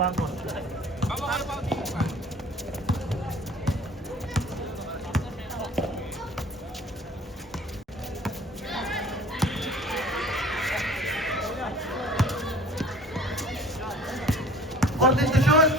Bangun. Fourteen to shoot.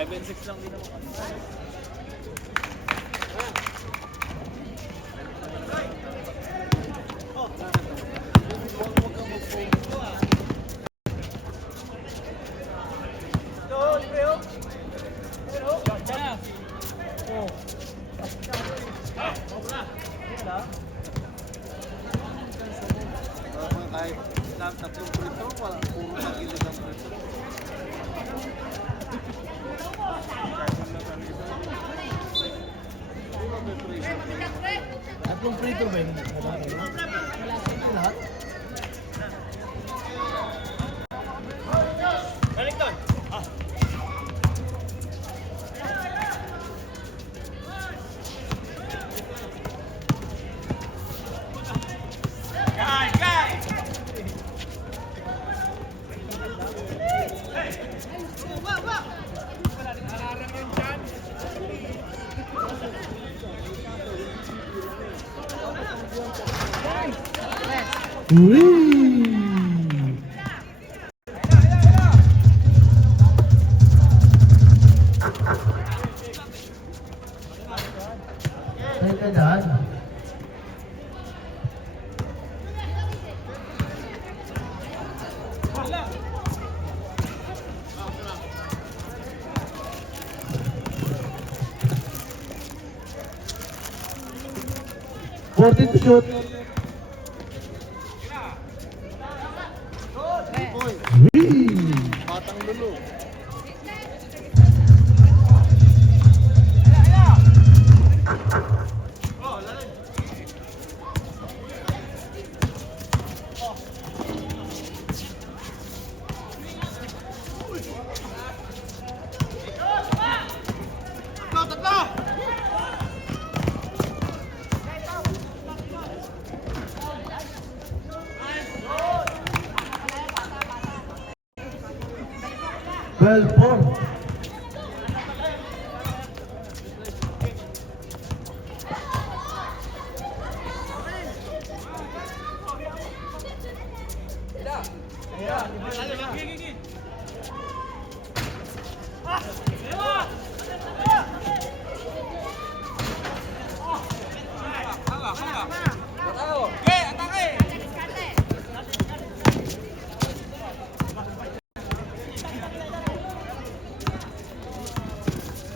Five and 6 lang din naman. Kahit tatlong prito, walang puro magilid ang prito. Tatlong prito ba yun? Lahat? Baliktad! Daan. 14 to shoot. Batang lulu. Well born.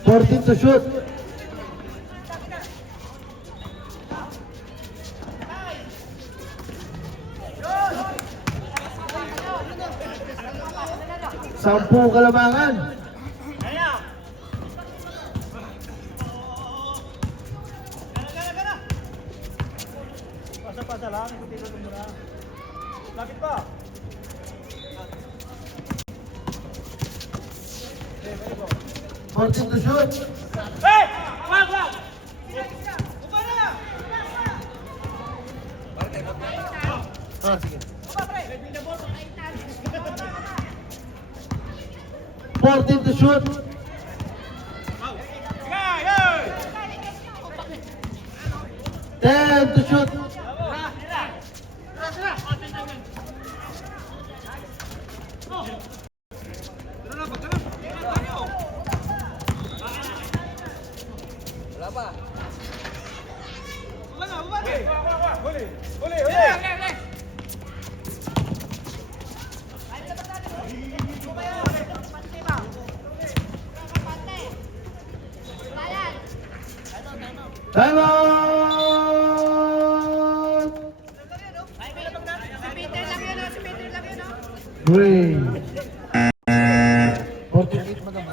Fourteen to shoot. Sampu kalamangan. Pasa-pasa lang, ikut-ikut muna. Lapit pa. Fourteen to shoot. Hey! Wag, wag! Ah, sige. 14 to shoot. 10 to shoot. Wala pa. Boleh. Three. 48 madam.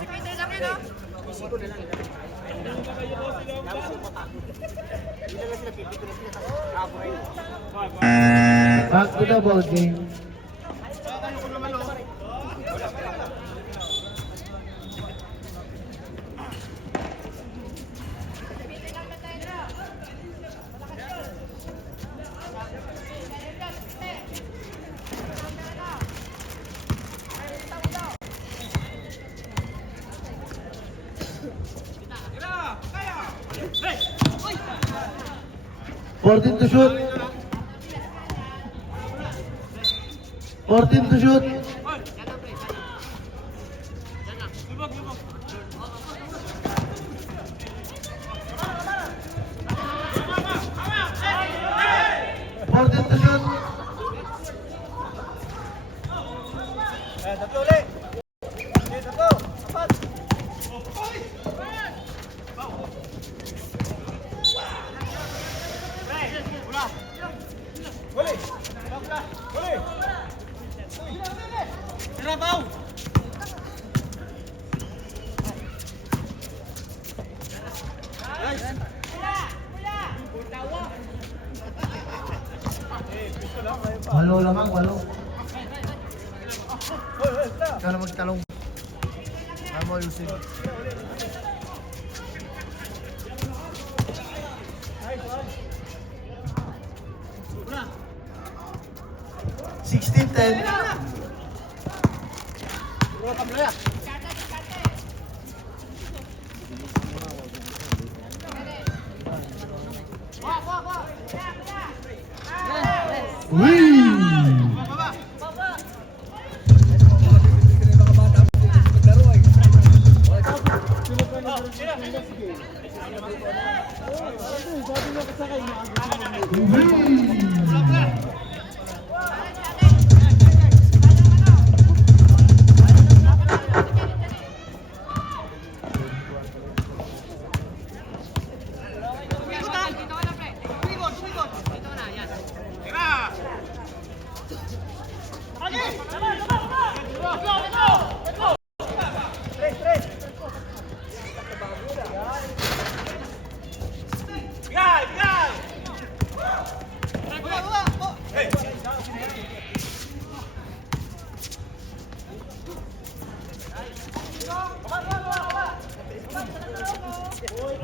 Back to the ball game. Fourteen to shoot. 14 to shoot. Fourteen to shoot. Tatlo ulit. Tatlo. Apat. Boleh. Boleh. Tira bau. Walo lamang, walo. Ikaw na magtalong. Amo ayusin. Sixteen, 10.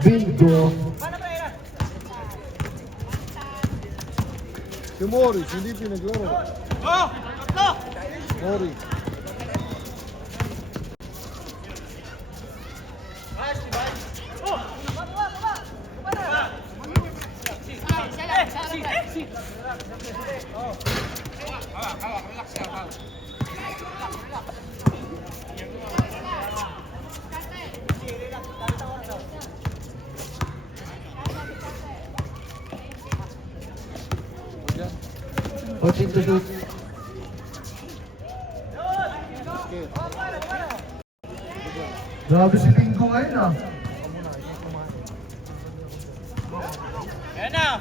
Bingo. Si Morris, hindi pinaglaro. Morris. Fourteen to shoot. Grabe si Bingo ngayon ah. Ayan na.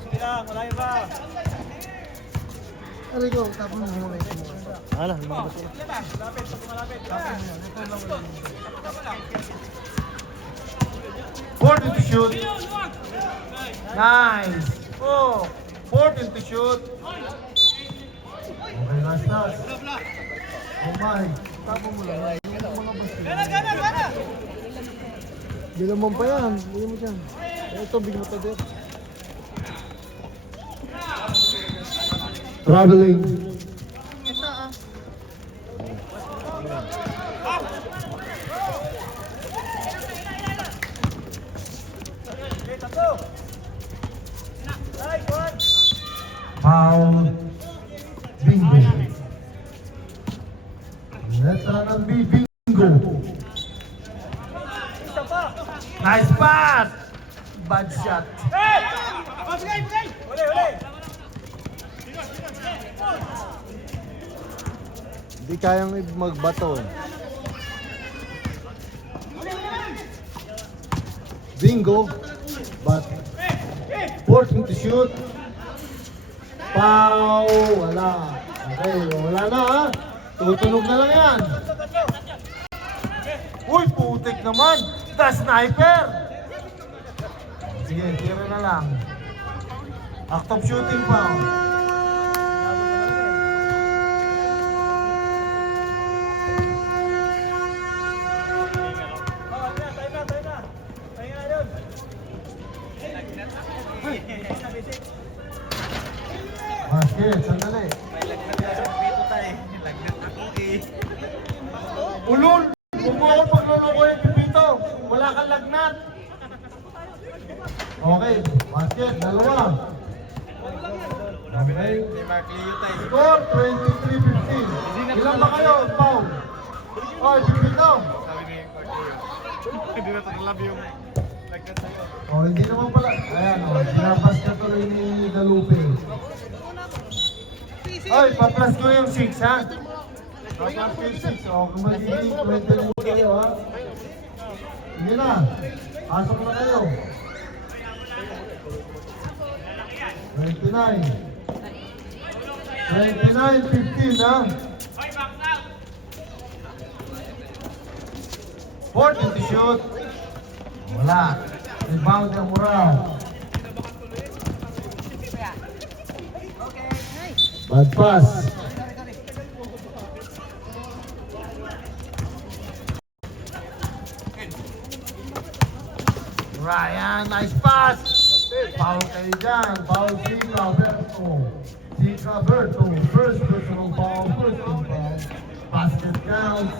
Sige lang. Malayo pa. Aray ko, tapos mo muna ito. Alah, lumabas ko. Malapit. Malapit. 14 to shoot. Nice. Oh, 14 to shoot. Okay, last touch. Oh my. Tapos mo lang. Gana. Bilang mo pa yan. Bilang mo dyan. Ito, bigla pa din. Traveling. Foul. Bingo. Let's run and be bingo. Nice pass. Bad shot. Uli. Hindi kayang magbato. Bingo. But 14 to shoot. Foul. Wala. Okay, wala na ha. Tutunog na lang yan. Uy, putik naman. The sniper. Sige, tira na lang. Act of shooting pa. Basket, sandali. Ulol! Huwag mo ako pagluloko yung pipito. Wala kang lagnat. Okay, basket, dalawa. Okay. Score, 23-15. Ilan ba kayo? Foul. Oy, pipito. Hindi na tatalab yung lagnat sa'yo. Oh, hindi naman pala. Ayan, oh, sinabas ka tuloy ni Dalupe. Oy, pa-plus ko yung 6, ha? Pa-plus ko yung 6. Oh, kung magiging 20 lang kayo, ha? Sige na. Pasok na kayo. 29. 29-15, ha? 14 to shoot. Wala. Rebound ng Moral. Bad pass. Ryan, nice pass. Foul kayo dyan. Foul si Roberto. Si Roberto. First personal foul. First team foul. Basket counts.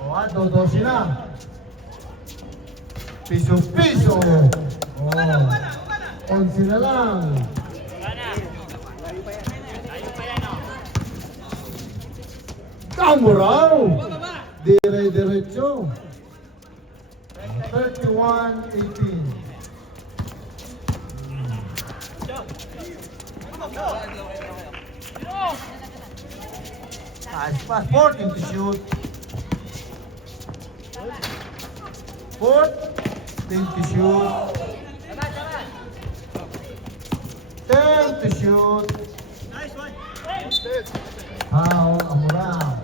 O, dodo sila. Piso-piso. O, 11 na lang. Kamuraw! Dire-diretso. 31-18. Nice pass. 14 to shoot. 14 to shoot. 10 to shoot. Foul, Kamuraw.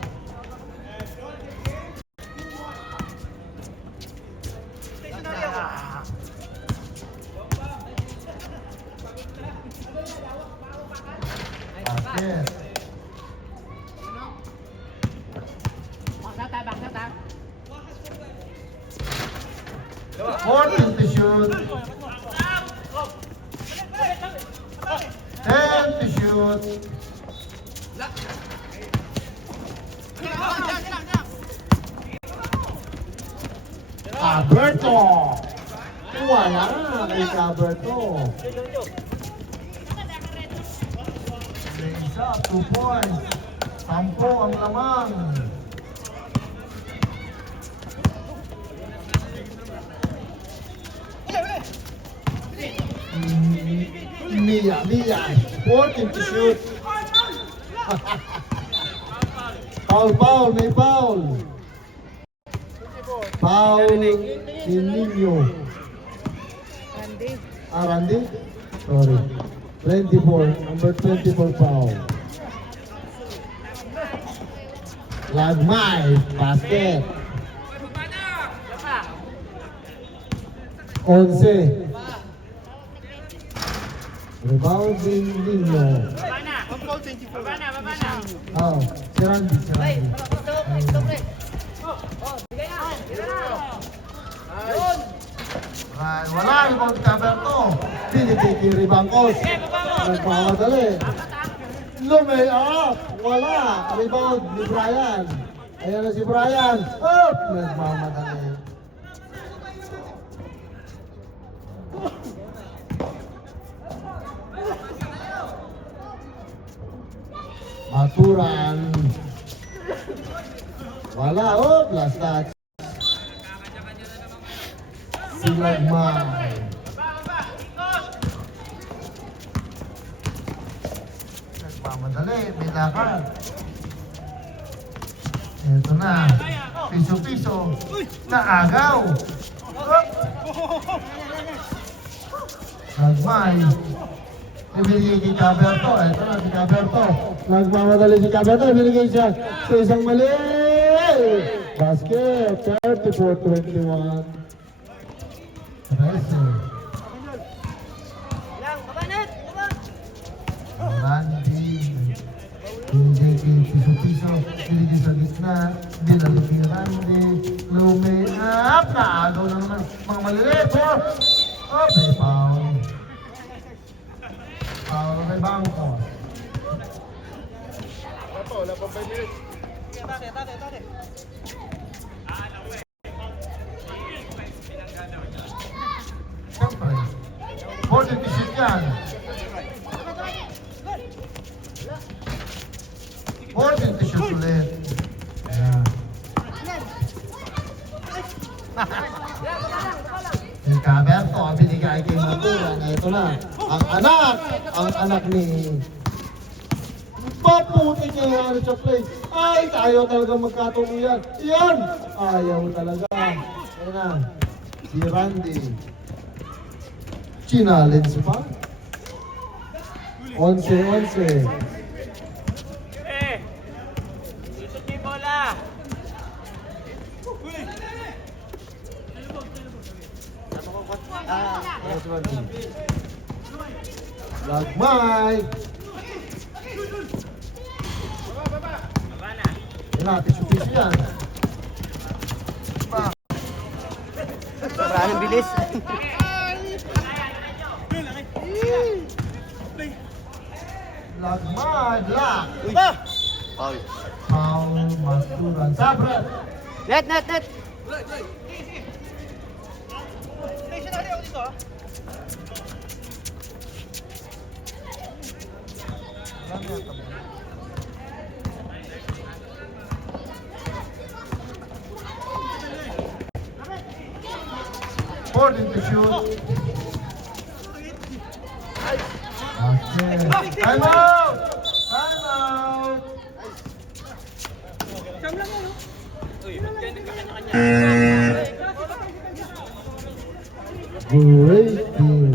Basket. Fourteen to shoot. 10 to shoot. Alberto! Wala kay Alberto. Lays up, 2 points. 10 ang lamang. Mia, 14 to shoot. Foul, may foul. Foul ni Nino. Randy? Sorry. 24, number 24 foul. Lagmay, basket. 11. Rebound din Nino. Oh, si Randy. Right, wala rebound ka Berto. Pinipiki ribangkos. Nagpamadali. Lumay up. Wala. Rebound ni Brian. Ayan na si Brian. Up. Nagmamadali. Maturan. Wala. Oh, last touch. Silagmay. Nagmamadali. May lakad. Ito na. Piso-piso. Naagaw. Nagmay. Ibinigay kay Caberto. Ito na si Caberto. Nagmamadali si Caberto. Ibinigay siya sa isang mali. Basket. 34-21. Rese. Randy. Binigay kay Piso-Piso. Binigay sa gitna. Binalik ni Randy. Lume up. Naagaw na naman mga maliliit. Oh, may foul. Foul kay Bangko. Wala pa 5 minutes. Siyempre. 40 to shoot yan. 40 to shoot ulit. Ayan. Yung Caberto, binigay kay Maturan. Ito na. Ang anak ni Paputi niya yan sa play. Ay, ayaw talaga magkatuluyan. Yan! Ayaw talaga. Ayan na. Si Randy. Challenge pa. 11-11. Ito yung bola. Lagmay. Yan na, piso-piso yan. Sobrang bilis. Lagmay, black. Foul. Foul, Maturan. Sabret. Net. According to shoot. Okay. Time out! Time out! Great team.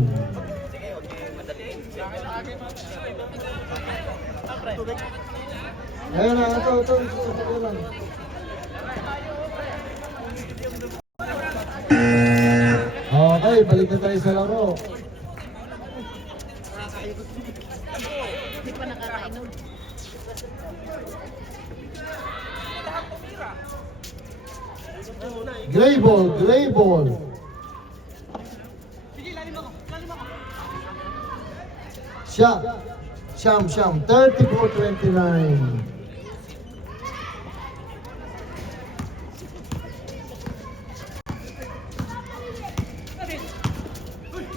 Ayan na, ito lang. Okay, balik na tayo sa laro. Hindi pa nakakainom. Gray ball. Siyam, 34-29.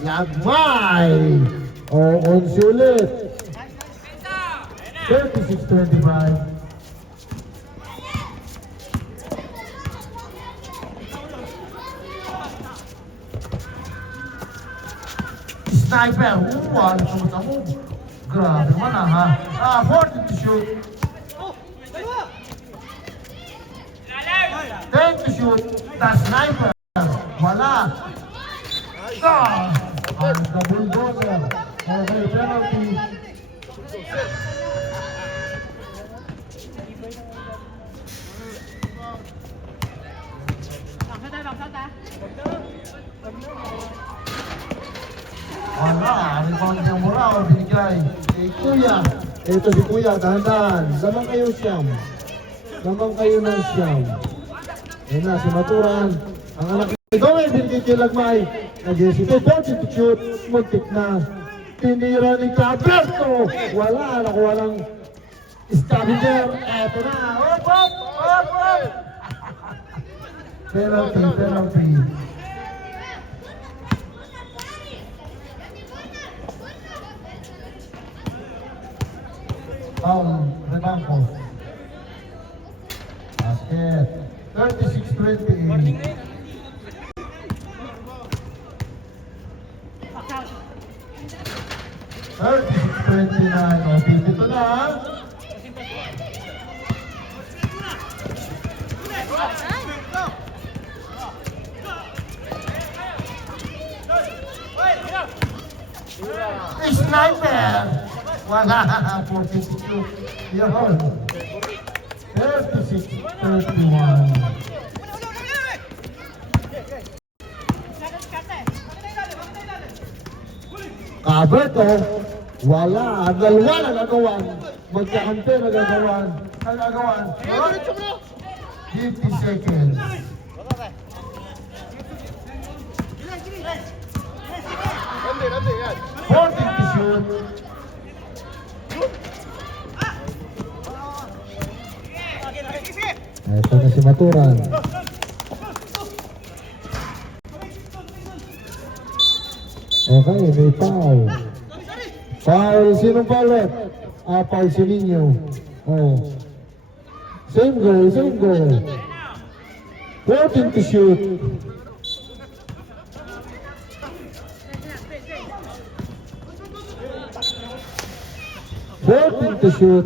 Lagmay! O, 11 ulit. 36-25. Sniper! Ano sa mo? Grabe man ha. 40 to shoot. 10 to shoot. The sniper. Wala. Ang the bulldozer. Okay, penalty. Rebound niya mura o binigay kay Kuya. Ito si Kuya, dahan-dahan. Lamang kayo siyam. Lamang kayo ng siyam. Yan na, si Maturan. Ang anak ni Doe, binigay kay Lagmay. Nag-hesitate, 40 to shoot. Muntik na. Tinira ni Caberto. Wala, nakuha lang scavenger. Eto na. Op! Penalty. Foul, Rebangco. Basket. 36-28. O, dito na. Sniper! Wala, 42. Yun. 36-31. Kaberto, wala. Dalawa na nagawan. Magkakampi na gagawan. Ang gagawan. 50 seconds. 40 to shoot. Ito na si Maturan. Okay, may foul. Foul, sinong foul ulit? Foul si Nino. Oh. Same goal, same goal. 14 to shoot. To shoot.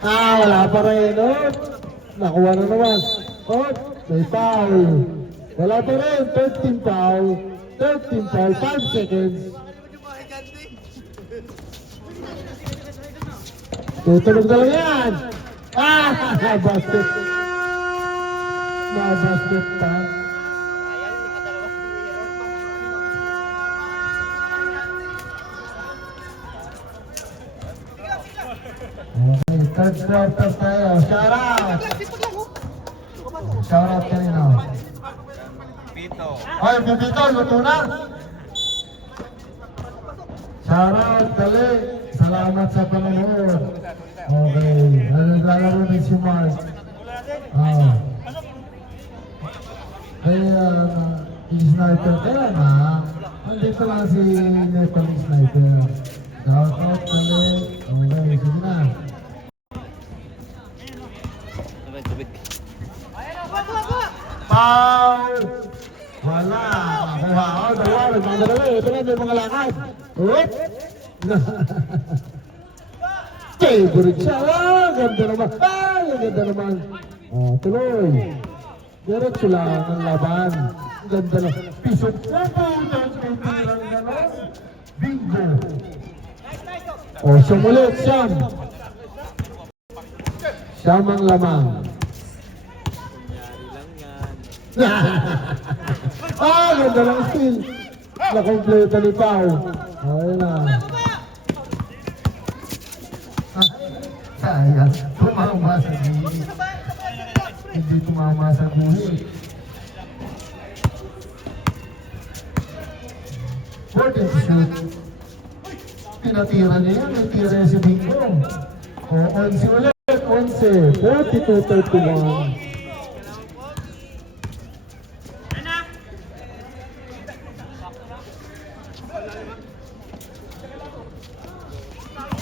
Wala pa rin. Oh. Nakuha na naman. Oh, may foul. Wala pa rin. 13 foul. 13 foul. 5 seconds. Tutulog na lang yan. Basket. Basket pa. Okay, third quarter tayo. Shout out! Shout out kanina. Pito. Oy, Pipito, luto na! Shout out, dali! Salamat sa panonood. Okay, naglalaro din si Mark. Kaya, sniper kaya na. Andito lang si Nepal sniper. Shout out, dali! Okay, sige na. Foul! Wala! Nakuha ako, dalawa, nagmadala. Ito na, may mga lakad. Oop! Favorite siya. Ganda naman. Ganda naman. Tuloy. Diretso lang ang laban. Ganda na. Piso. Bingo. Sumulit, Siyam. Siyam ang lamang. Ganda lang steal. Nakompleto ni Pao. Ayun na. Sayang. Tumama sa buhi. Hindi tumama sa buhi. 14 to shoot. Pinatira niya yan. Natira niya si Bingo. 11 ulit. 11. 42-31.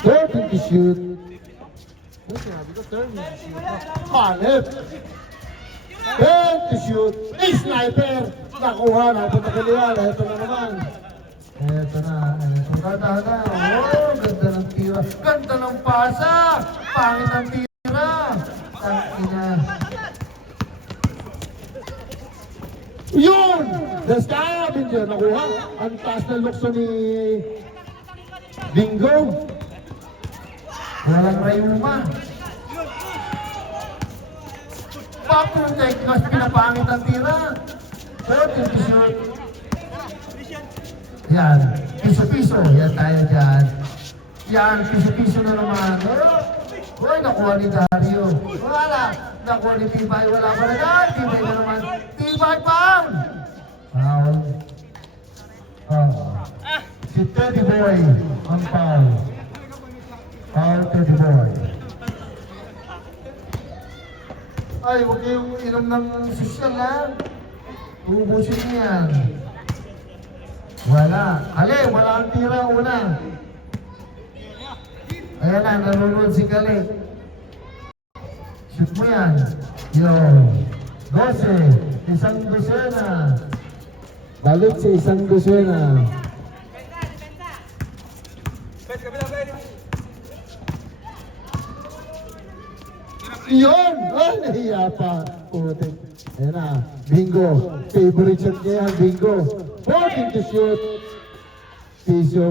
Third to shoot. Malip. 10 to shoot. Sniper. Nakuha na. Punta ka niya. Ito na naman. Ito na. Ganda na. Oh, ganda ng tira. Ganda ng pasa. Pangit ang tira. Tangina. Yun! The scavenger. Nakuha. Ang taas na lukso ni Bingo. Walang rayuma. Papuntek, mas pinapangit ang tira. 14 to shoot. Yan, piso-piso. Yan tayo dyan. Yan, piso-piso na naman. Uy, nakuha ni Dario. Wala. Nakuha ni Tibay. Wala pa na dyan. Tibay na naman. Tibay pound! Foul. Si Teddy Boy ang foul. Foul Teddy Boy. Ay, huwag kayong inom ng sosyal ha. Ubusin niyan. Wala. Ali, wala ang tira una. Ayan na, nanonood si Kali. Shoot mo yan. Yun. 12. Isang dosena. Balik sa isang dosena. Yun! Ay, nahiya pa. Putik. Ayan na, bingo. Favorite shot niya yan, bingo. 14 to shoot. Piso.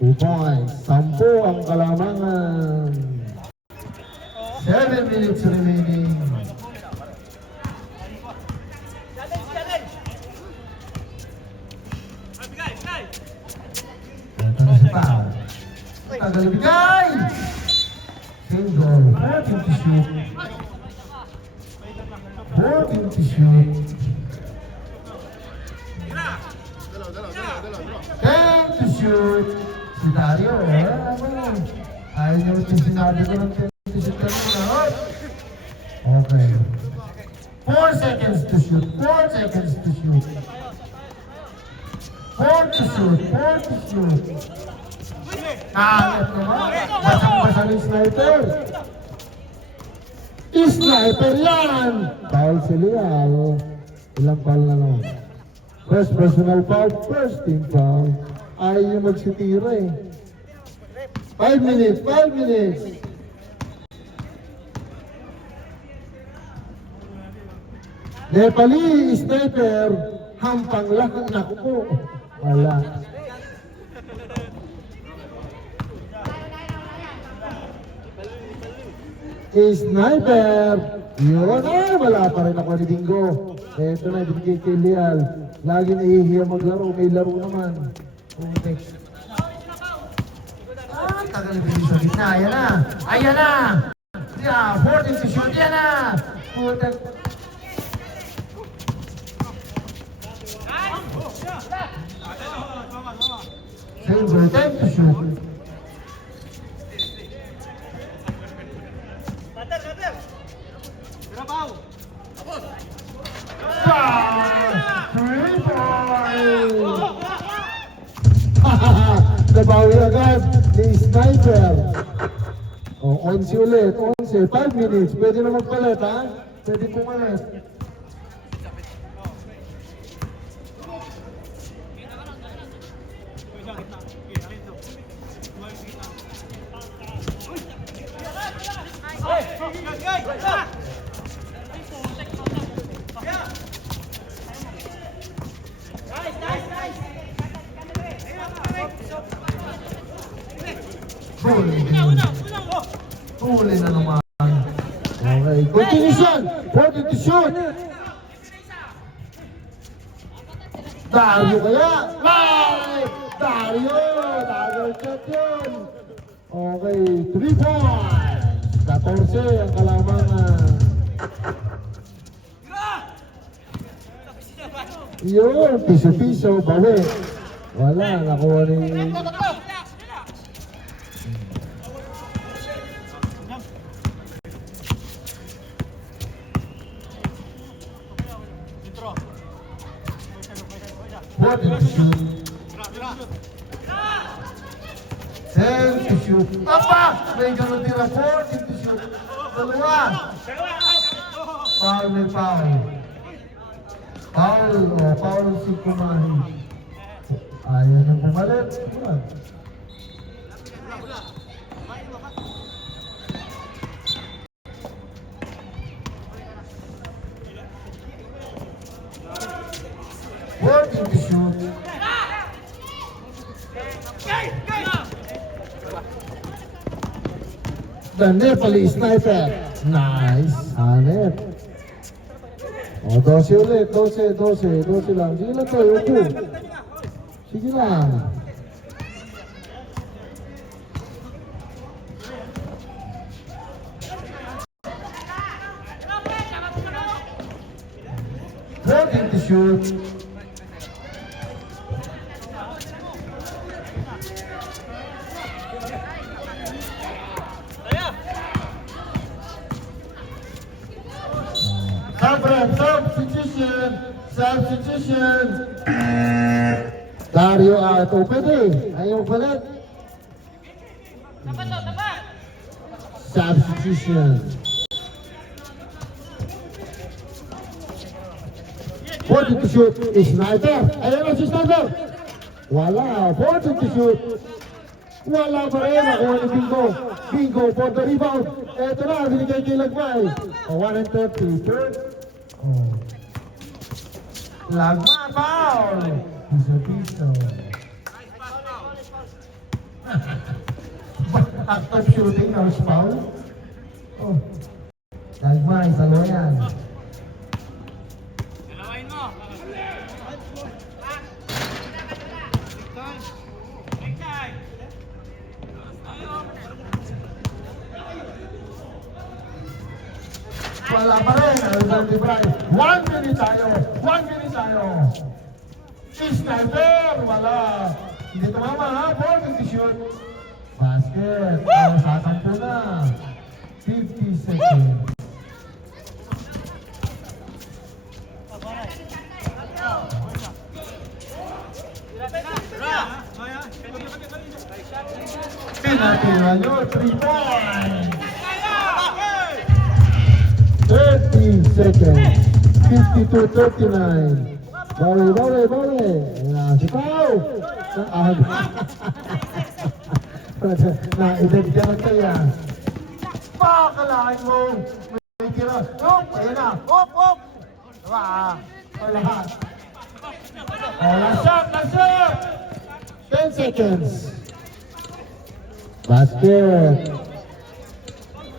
2 points. 10 ang kalamangan. 7 minutes remaining. Ito na si Pao. Tagal bigay! Single. 14 to shoot. 14 to shoot. 10 to shoot. Si Dario, ayaw niyo yung sinabi ko ng 10 to shoot kanina. Okay. 4 seconds to shoot. 4 seconds to shoot. 4 to shoot. 4 to shoot. Nakakit naman. Basang-basa ng sniper. Sniper yan! Foul si Leal. Ilang foul na lang? First personal foul, first team foul. Ayaw yung magsitira eh. 5 minutes, 5 minutes. Nepali sniper, hampang lang. Naku po. Wala. Sniper! Yun eh, wala pa rin ako ni Bingo. Eto na, binigay kay Leal. Lagi nahihiya maglaro, may laro naman. Okay. Ah, tagal na binigay sa gitna. Ayan na! Ayan na! Yeah, 14 to shoot. Ayan na! Putak. Silver, time to shoot. Nabawi agad ni Sniper. O, 11 ulit, 11, 5 minutes. Pwede na magpalit, ha? Pwede pumalit. Huli na naman. Okay, continuation. 40 to shoot. Dario kaya. Ay! Dario! Dario shot yun. Okay, 3 points. 14 ang kalamangan. Yun, piso-piso, bawi. Wala, nakuha ni... What to shoot? 10 to shoot. Apa! May ganun tira. 14 to shoot. Dalawa. Foul may foul. Foul. O, foul si Kumahi. Ayaw nang pumalit. Working to shoot. The Nepali sniper. Nice. Hanep. O, 12 ulit. 12 lang. Sige lang tayo. Upo. Sige lang. Working to shoot. Substitution. Dario Ato, pwede. Ayaw palit. Substitution. 40 to shoot. Sniper. Ayaw na si Sniper. Wala. 40 to shoot. Wala pa rin. Nakuha ni Bingo. Bingo for the rebound. Eto na, binigay kay Lagmay. 1 and 30. Third. Oh. Lagmay, foul. Piso. Act of shooting, house foul. Oh. Lagmay, salo yan. Wala pa rin. One minute tayo. Sniper. Wala. Hindi tumama ha. 40 shoot. Basket. Sasampo na. 50 seconds. Pinatira nyo. 3 points. 30 seconds. 52-39. Bale. Si Pao. Na-identifiyan kaya. Pakalain mo. May tira. Ayun na. Op. Lahat. Last shot. 10 seconds. Basket.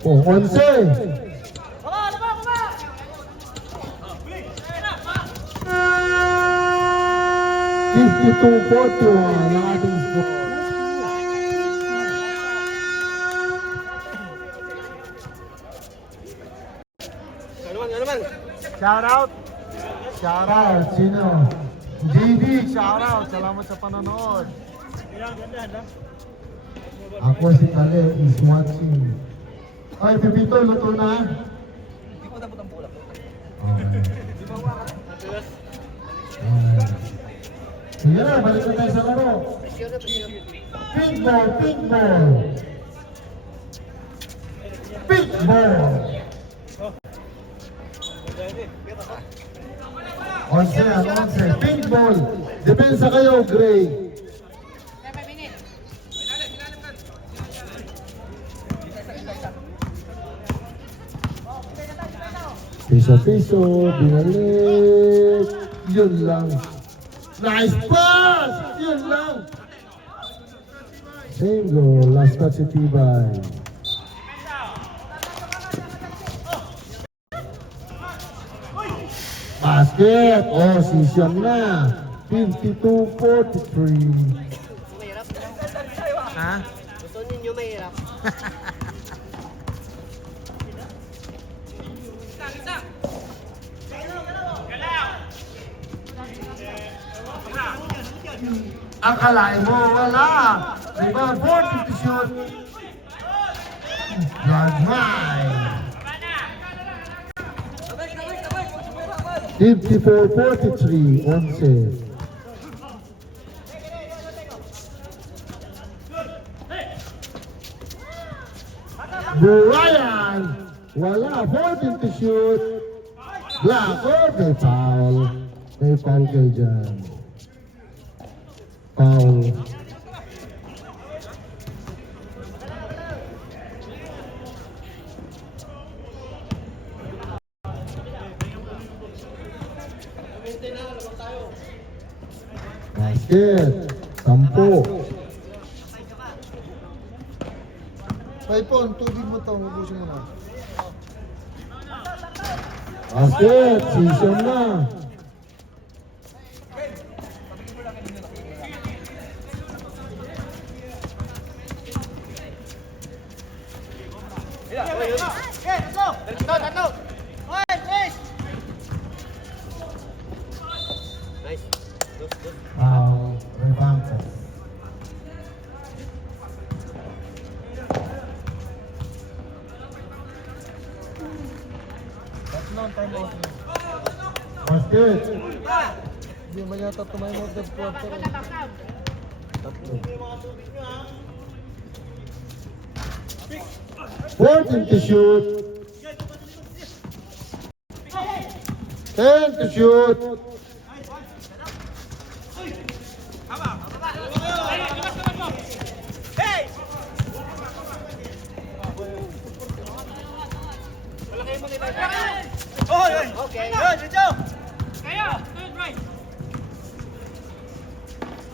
11. 52-41 ang ating score. Shout out. Sino? JD, shout out. Salamat sa panonood. Ako si Kale is watching. Ay, Pipito, luto na? Hindi ko nabot ang bola. Okay. Sige na, balik na tayo sa laro. Pink ball. 11. Pink ball. Depensa kayo, Gray. Piso, binalik. Yun lang. Nice pass! Yun lang. Same goal. Last touch si Tibay. Basket! Oh, si Siam na. 52-43. Mahirap. Ha? Gusto ninyo mahirap. Akalain mo, wala. Diba, 40 to shoot. Lagmay. 54-43, 11. Brian, wala, 14 to shoot. Blackboard, may foul. May foul kayo dyan. Foul. Basket. 10. Paipon, tubig mo to, ubusin mo na. Basket. Season na. Foul. Revances. Tatlong time out. Basket. Hindi man yata tumayo mo third quarter. Tatlo. 14 to shoot. 10 to shoot.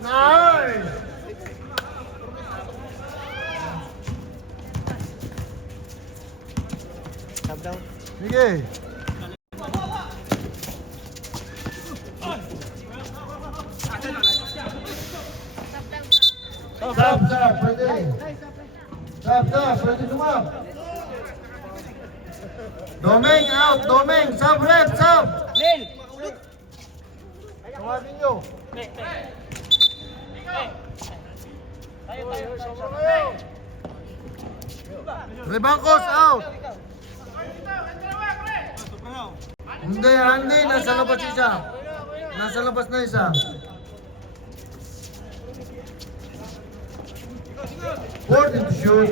Nice! Tap down. Sige. Stop, pwede. Stop, pwede sumap. Domeng out, Domeng, sub rep, sub. Tawagin nyo. Rebangkos out. Hindi, nasa labas isa. Nasa labas na isa. Fourth to shoot.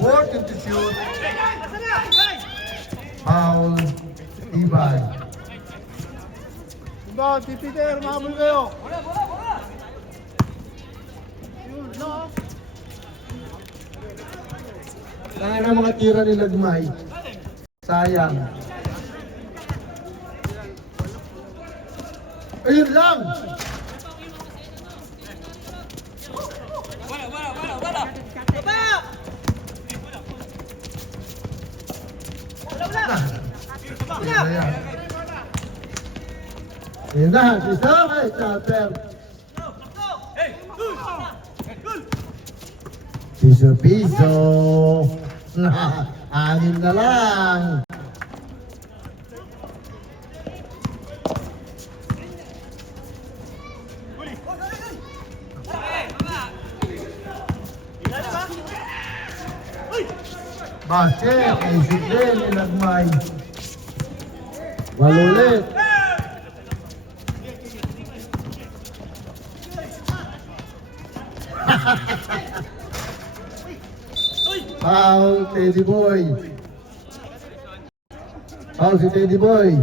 Fourth to shoot. Foul. Ibay. Diba, Peter, mahabol kayo. Kaya ng mga tira ni Lagmay. Sayang. Ayun lang! Ayun na, isa kay Chopper. Piso-piso. Anim na lang. Basket, ay Sidel, Ilagmay. Walulit. Foul, Teddy Boy. Foul si Teddy Boy.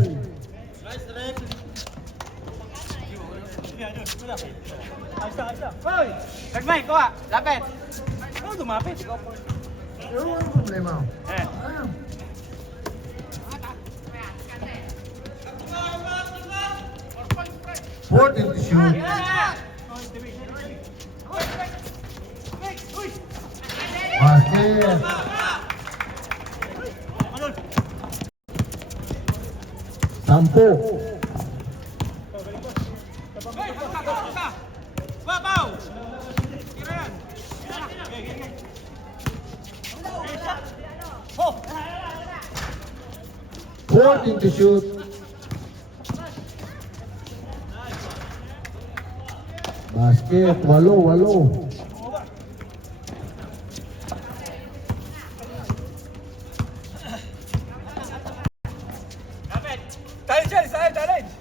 Nagmay, kuha. Lapit. Ano dumapit? Ikaw po. Pero ano problema? Ano? Fourth to shoot. Basket. Sampo. Fourth to shoot. Basket, walo. Challenge!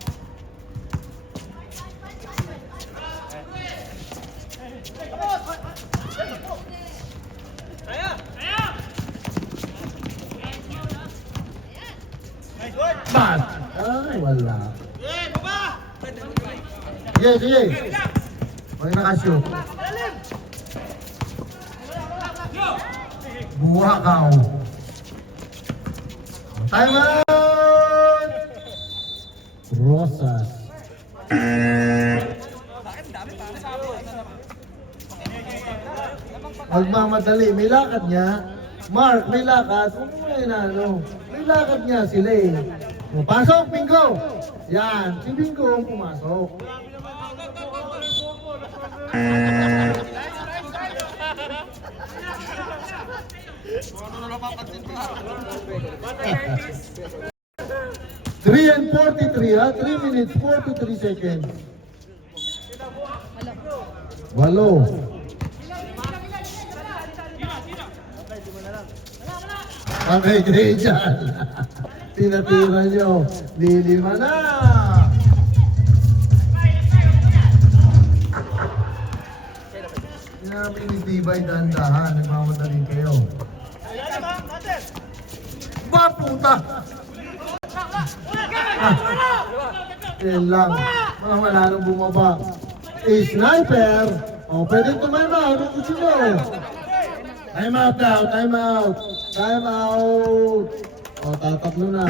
Bad. Ay, wala. Sige. Huwag nakashoot. Buwakaw. Time out! Rosas. Magmamadali. May lakad niya. Mark, may lakad. Kung may lakad niya sila eh. Pasok, Bingo! Yan, si Bingo ang pumasok. Three and 43 ha? 3 minutes, 43 seconds. Walo. Okay, Gray dyan. Tinatira nyo. Lilima na. Sinabi ni Tibay, dahan-dahan. Nagmamadaling kayo. Ba, puta! Yan lang. Mga wala nang bumaba. Sniper! O, pwede tumama. Ano gusto nyo? Time out daw. Time out. O, tataklo na.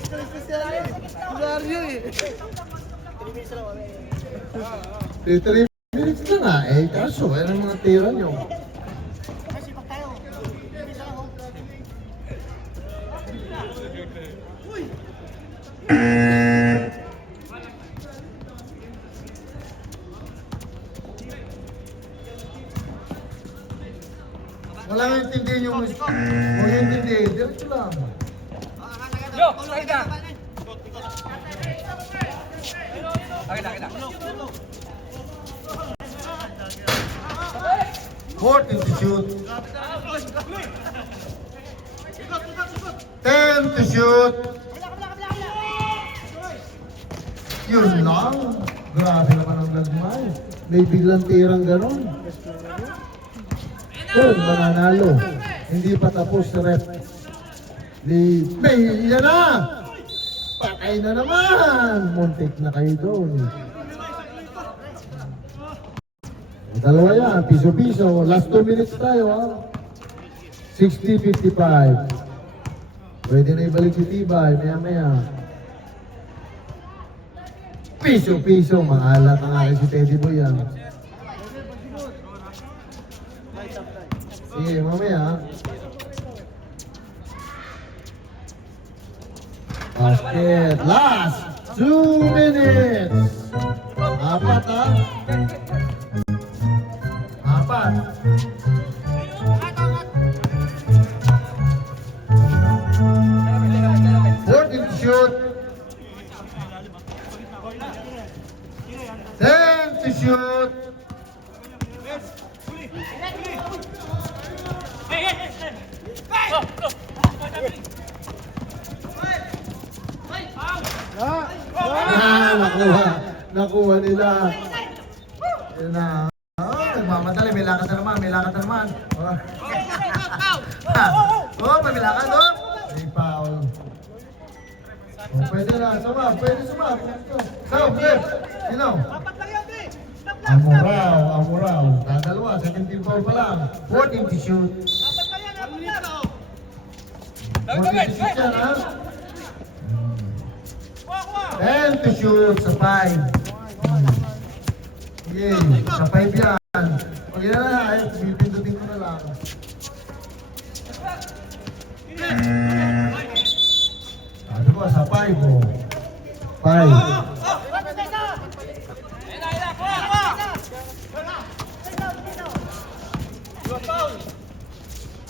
Stress na siya eh. Mario eh. 3 minutes na nga eh. Kaso, yan ang mga tira nyo. Wala nga intindihin yung kung yung intindihin, diretso lang. Yo, kita. Kita. 14 to shoot. 10 to shoot. Yun lang. Grabe naman ang lagmay. May biglang tirang ganon. Yun, mananalo. Hindi pa tapos sa rep. May yan na! Patay na naman! Muntik na kayo doon. Dalawa yan, piso-piso. Last 2 minutes tayo ha. 60-55. Pwede na ibalik si Tibay, maya-maya. Piso-piso, maalat ang akin si Teddy Boy yan. Sige, mamaya. Basket. Last 2 minutes. Apat ha? Apat. Fourteen to shoot. 10 to shoot. Nakuha nila. Yun na. Nagmamadali, may lakad na naman, may lakad na naman. May lakad doon. May foul. Pwede na, sumab, pwede sumab. Flip. Sino? Amuraw. Dadalawa, 17 foul pa lang. 14 to shoot. 14 to shoot yan, ha? 10 to shoot sa 5. Sige, sa 5 yan. Pag yan na, pipindutin ko na lang. Ano ba, sa 5 oh. 5.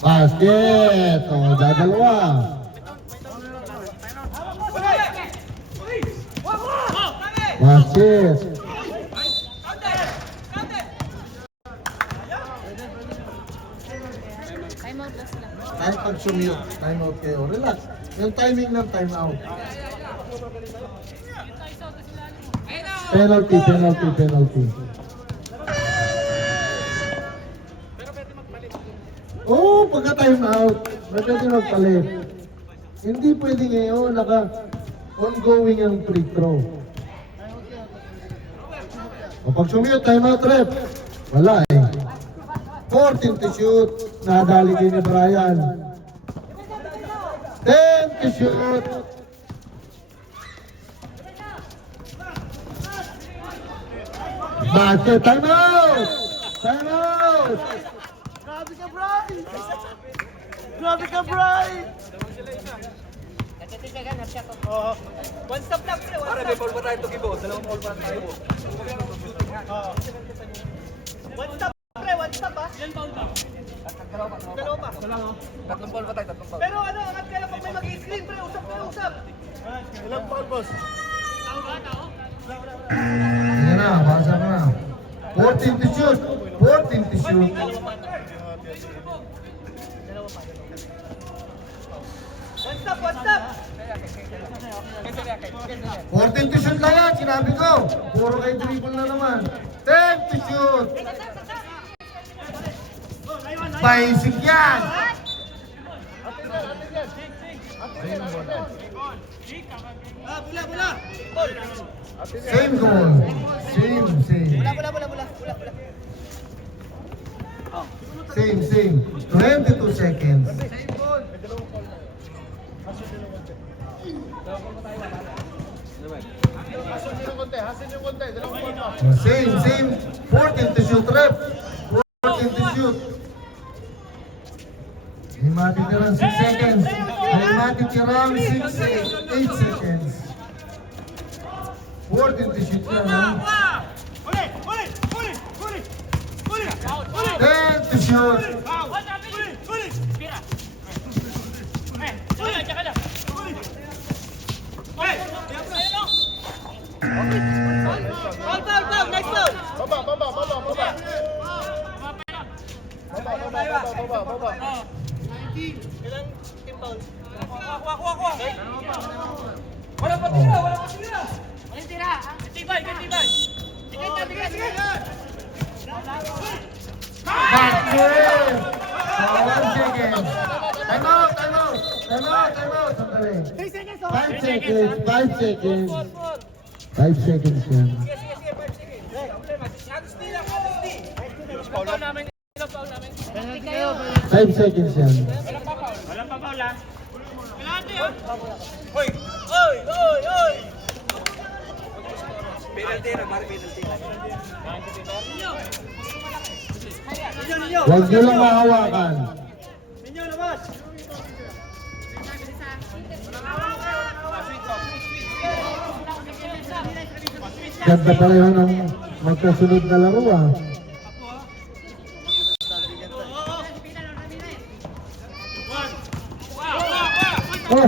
Basket! O, dadalawa. Basket! Kahit pag-sumute, time out kayo. Relax. Yung timing ng time out. Penalty. Oo, pagka-time out, pwede magpalit. Hindi pwede ngayon, ongoing ang free throw. O pag sumute, time out rep. Wala eh. 14 to shoot. Nadali kayo ni Brian. 10 to shoot. Basket. Time out! Time out! Grabe ka, Bri! One stop lang, pre. Para may ball pa tayo tugibo. Dalawang ball pa tayo. One stop, pre. One stop, ha? Ilan foul ba? Dalawa pa. Tatlong ball pa tayo, tatlong ball. Pero ano, angat ka lang pag may mag-i-screen, pre. Usap. Ilang foul, boss? Yan na, basa na. 14 to shoot. 14 to shoot. One stop. 14 to shoot lang yan, sinabi ko. Puro kayo dribble na naman. 10 to shoot. Basic yan. Bula. Same goal. Same. Bula. Same. 22 seconds. Same. 14 to shoot, rep. 14 to shoot. May matitirang 6 seconds. May matitirang 8 seconds. 14 to shoot yan, ha? 10 to shoot. Foul, next foul. Ilang team foul? Kuha. Wala pa tira. Walang tira. Katibay. Sige. Basket! 1 second. Time out. Sandali. 5 seconds. 5 seconds yan. Sige, 5 seconds. Foul namin. 5 seconds yan. Walang pa foul ha. Hoy. Penalty na, mari penalty. Huwag nyo lang mahawakan. Minyo naman. Ganda pala yun ang magkasunod na laro, ah. Oh,